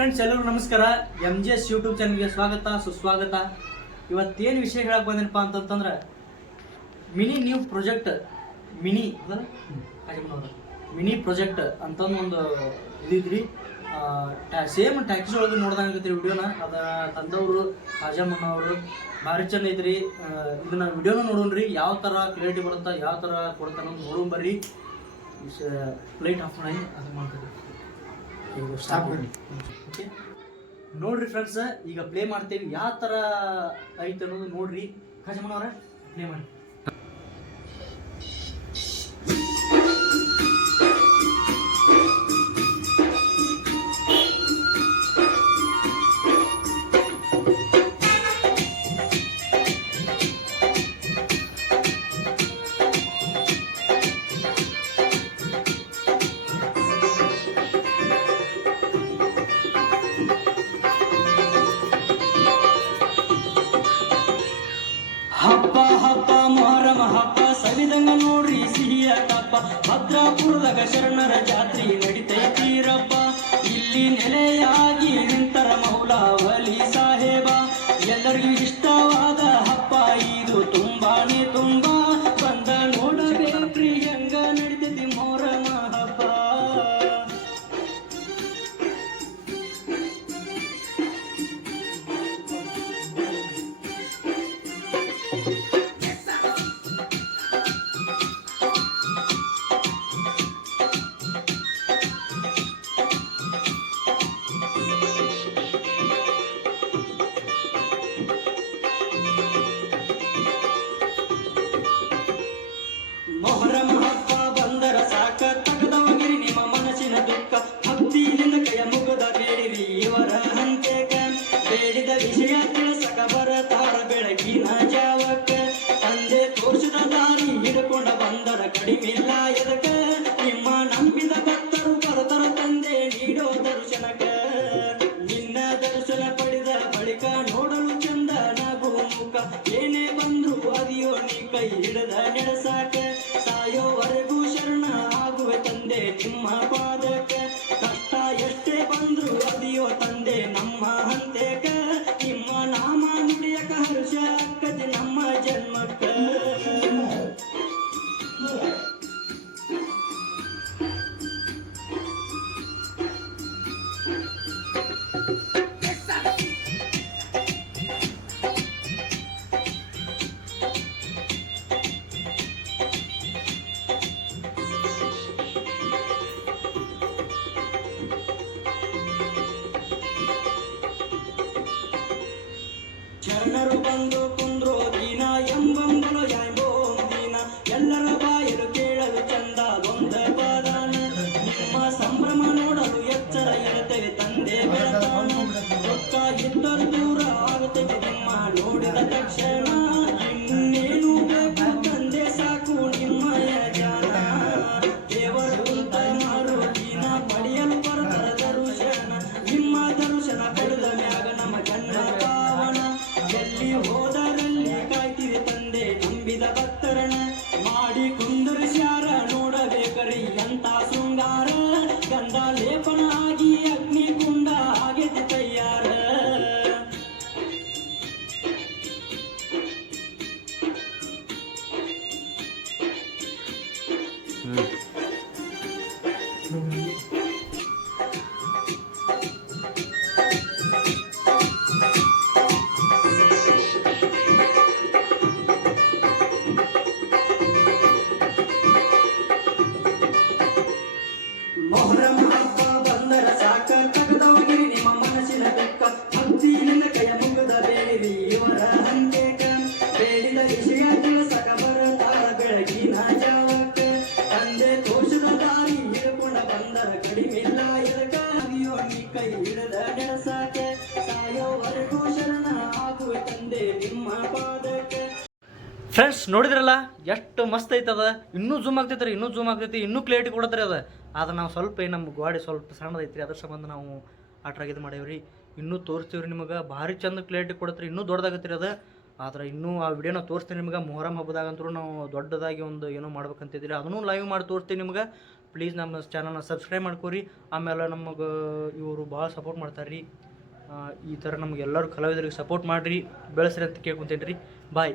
Friends ಎಲ್ಲರೂ ನಮಸ್ಕಾರ. M G S YouTube ಚಾನಲ್ಗೆ ಸ್ವಾಗತ, ಸುಸ್ವಾಗತ. ಇವತ್ತೇನು ವಿಷಯ ಹೇಳಕ್ ಬಂದೇನಪ್ಪ ಅಂತಂತಂದ್ರೆ, mini new project, mini mini project ಅಂತಂದು ಒಂದು ಇದಿದ್ರಿ ಸೇಮ್ ಟ್ಯಾಕ್ಸಿ ಒಳಗೆ ನೋಡ್ದಂಗೆ ಆಗೈತ್ರಿ ವಿಡಿಯೋನ. ಅದ ತಂದವರು ರಾಜಮ್ಮ ಅವರು ಭಾರಿ ಚಂದ ಐತ್ರಿ. ಇದನ್ನ ವಿಡಿಯೋನ ನೋಡೋಣ್ರಿ. ಯಾವ ಥರ ಕ್ಲಿಯರಿಟಿ ಬರುತ್ತಾ, ಯಾವ ಥರ ಕೊಡ್ತಾನ ನೋಡೋಣ ಬರ್ರಿ. ಫ್ಲೈಟ್ ಆಫ್ ಮಾಡಿ, ಅದು ಮಾಡ್ತೀವಿ ಸ್ಟಾಪ್ ಮಾಡಿ. ಓಕೆ ನೋಡ್ರಿ ಫ್ರೆಂಡ್ಸ್ ಈಗ ಪ್ಲೇ ಮಾಡ್ತೇವೆ. ಯಾವ ಥರ ಐತೆ ಅನ್ನೋದು ನೋಡ್ರಿ. ಖಜಮನವ್ರೆ ಪ್ಲೇ ಮಾಡಿ. ಹಬ್ಬ ಹಬ್ಬ ಮೊಹರಮ ಹಬ್ಬ. ಸವಿದಂಗ ನೋಡ್ರಿ ಸಿಹಿಯ ತಪ್ಪ ಭದ್ರಾಪುರದಾಗ ಶರಣರ ಜಾತ್ರೆ ನಡಿತೈತೀರಪ್ಪ ಇಲ್ಲಿ ನೆಲೆಯಾಗಿ ಬೇಡಿದ ವಿಷಯ ತಿಳಿಸಕ ಬರತಾರ ಬೆಳಗಿನ ಜಾವಕ್ಕ ತಂದೆ ತೋರಿಸಿದ ದಾರಿ ಹಿಡ್ಕೊಂಡ ಬಂದರ ಕಡಿಮಿಲ್ಲ ಎದಕ ನಿಮ್ಮ ನಂಬಿದ ಭಕ್ತರು ಬರತರ ತಂದೆ ನೀಡೋ ದರ್ಶನಕ ನಿನ್ನ ದರ್ಶನ ಪಡೆದ ಬಳಿಕ ನೋಡಲು ಚಂದ ನಗು ಮುಖ. ಏನೇ ಬಂದ್ರು ಅದಿಯೋ ನೀ ಕೈ ಹಿಡದ ನಡೆಸಾಕ. ಸಾಯೋವರೆಗೂ ಶರಣ ಆಗುವೆ ತಂದೆ ನಿಮ್ಮ ಪಾದಕ್ಕೆ. ಕಷ್ಟ ಎಷ್ಟೇ ಬಂದ್ರು ಅದಿಯೋ ತಂದೆ ನಮ್ಮ ಹಂತೆಕ ಶರಣರು ಬಂದು ಫ್ರೆಂಡ್ಸ್ ನೋಡಿದ್ರಲ್ಲ? ಎಷ್ಟು ಮಸ್ತ್ ಐತದ? ಇನ್ನೂ ಜೂಮ್ ರೀ ಇನ್ನೂ ಜೂಮ್ ಆಗ್ತೈತಿ, ಇನ್ನೂ ಕ್ಲಿಯರಿಟಿ ಕೊಡತ್ರಿ ಅದ. ಆದ್ರೆ ನಾವು ಸ್ವಲ್ಪ ನಮ್ಮ ಗಾಡಿ ಸ್ವಲ್ಪ ಸಣ್ಣದೈತ್ರಿ, ಅದ್ರ ಸಂಬಂಧ ನಾವು ಆಟ್ರಾಗ ಇದು ಮಾಡೇವ್ರಿ. ಇನ್ನೂ ರೀ ನಿಮಗೆ. ಭಾರಿ ಚಂದ ಕ್ಲಿಯರಿಟಿ ಕೊಡತ್ರಿ. ಇನ್ನೂ ದೊಡ್ಡದಾಗತ್ತೆ ರೀ ಅದು. ಆದ್ರೆ ಇನ್ನೂ ಆ ವಿಡಿಯೋನ ತೋರಿಸ್ತೀನಿ ನಿಮಗೆ. ಮೊಹರಂ ಹಬ್ಬದಾಗಂತೂ ನಾವು ದೊಡ್ಡದಾಗಿ ಒಂದು ಏನೋ ಮಾಡ್ಬೇಕಂತಿದ್ದೀರಿ. ಅದನ್ನು ಲೈವ್ ಮಾಡಿ ತೋರಿಸ್ತೀನಿ ನಿಮ್ಗೆ. ಪ್ಲೀಸ್ ನಮ್ಮ ಚಾನಲ್ನ ಸಬ್ಸ್ಕ್ರೈಬ್ ಮಾಡ್ಕೊರಿ. ಆಮೇಲೆ ನಮಗೆ ಇವರು ಭಾಳ ಸಪೋರ್ಟ್ ಮಾಡ್ತಾರೆ ರೀ ಈ ಥರ ನಮ್ಗೆ ಎಲ್ಲರೂ ಕಲಾವಿದರಿಗೆ ಸಪೋರ್ಟ್ ಮಾಡಿರಿ. ಬೆಳೆಸ್ರಿ ಅಂತ ಕೇಳ್ಕೊತೀನಿ ರೀ ಬಾಯ್